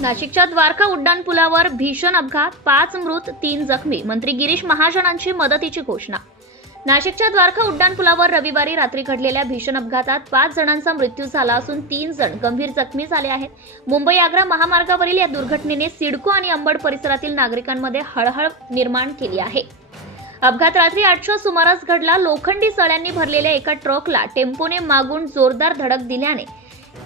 नाशिकच्या द्वारका उड्डाण पुलावर भीषण अपघात पाच मृत तीन जखमी. मंत्री गिरीश महाजनांची मदतीची घोषणा. नाशिकच्या द्वारका उड्डाण पुलावर रविवारी रात्री घडलेल्या भीषण अपघातात पाच जणांचा मृत्यू झाला असून तीन जण गंभीर जखमी झाले आहेत. मुंबई आग्रा महामार्गावरील या दुर्घटनेने सिडको आणि अंबड परिसरातील नागरिकांमध्ये हळहळ निर्माण केली आहे. अपघात रात्री आठच्या सुमारास घडला. लोखंडी सळ्यांनी भरलेल्या एका ट्रकला टेम्पोने मागून जोरदार धडक दिल्याने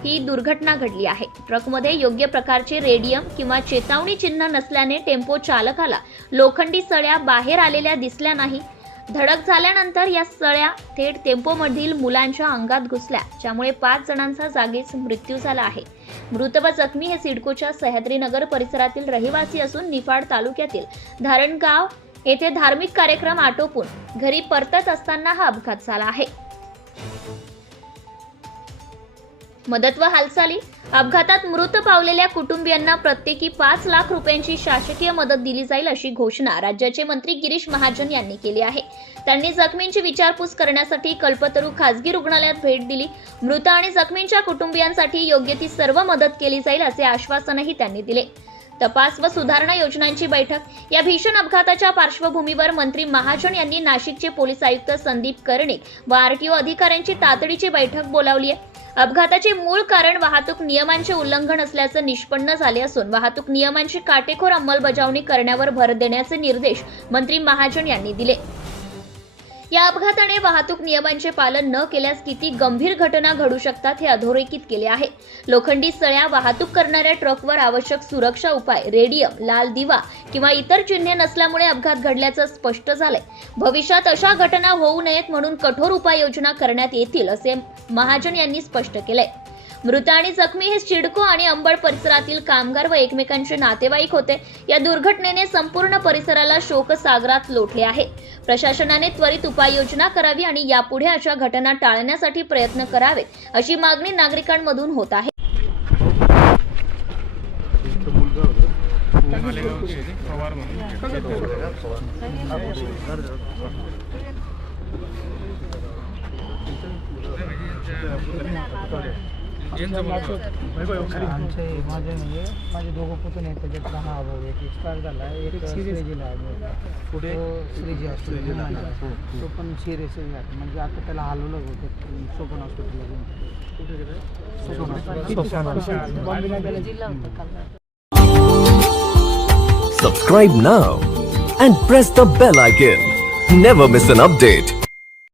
ही दुर्घटना घडली आहे. ट्रकमध्ये योग्य प्रकारचे रेडियम किंवा चेतावणी चिन्ह नसल्याने टेम्पो चालकाला लोखंडी सळ्या बाहेर आलेल्या दिसल्या नाही. धडक झाल्यानंतर या सळ्या थेट टेम्पोमधील मुलांच्या अंगात घुसल्या ज्यामुळे पाच जणांचा जागीच मृत्यू झाला आहे. मृत व जखमी हे सिडकोच्या सह्याद्रीनगर परिसरातील रहिवासी असून निफाड तालुक्यातील धारणगाव येथे धार्मिक कार्यक्रम आटोपून घरी परतत असताना हा अपघात झाला आहे. मदत व हालचाली. अपघातात मृत पावलेल्या कुटुंबियांना प्रत्येकी पाच लाख रुपयांची शासकीय मदत दिली जाईल अशी घोषणा राज्याचे मंत्री गिरीश महाजन यांनी केली आहे. त्यांनी जखमींची विचारपूस करण्यासाठी कल्पतरू खासगी रुग्णालयात भेट दिली. मृत आणि जखमींच्या कुटुंबियांसाठी योग्य ती सर्व मदत केली जाईल असे आश्वासनही त्यांनी दिले. तपास व सुधारणा योजनांची बैठक. या भीषण अपघाताच्या पार्श्वभूमीवर मंत्री महाजन यांनी नाशिकचे पोलीस आयुक्त संदीप कर्णिक व आरटीओ अधिकाऱ्यांची तातडीची बैठक बोलावली आहे. अपघाताचे मूळ कारण वाहतूक नियमांचे उल्लंघन असल्याचं निष्पन्न झाले असून वाहतूक नियमांची काटेकोर अंमलबजावणी करण्यावर भर देण्याचे निर्देश मंत्री महाजन यांनी दिले. या अपघाताने वाहतूक नियमांचे पालन न केल्यास किती गंभीर घटना घडू शकतात हे अधोरेखित केले आहे. लोखंडी सळ्या वाहतूक करणाऱ्या ट्रकवर आवश्यक सुरक्षा उपाय रेडियम लाल दिवा किंवा इतर चिन्हे नसल्यामुळे अपघात घडल्याचं स्पष्ट झालंय. भविष्यात अशा घटना होऊ नयेत म्हणून कठोर उपाययोजना करण्यात येतील असे महाजन यांनी स्पष्ट केलंय. मृत आणि जखमी हे चिडको आणि अंबड परिसरातील कामगार व एकमेकांचे नातेवाईक होते. या दुर्घटनेने संपूर्ण परिसराला शोकसागरात लोटले आहे. प्रशासनाने त्वरित उपाययोजना करावी आणि यापुढे अशा घटना टाळण्यासाठी प्रयत्न करावेत अशी मागणी नागरिकांमधून होत आहे. आमचे माझे म्हणजे माझे दोघं पुतणे आहेत त्याच्यातला हा भाऊ एक एक्सपायर झाला एक श्रीजीला पुढे श्रीजी हॉस्पिटल तो पण सिरियस आहे. म्हणजे आता त्याला हलवलं होतं. सोपन हॉस्पिटलला Subscribe now and press the bell icon. Never miss an update.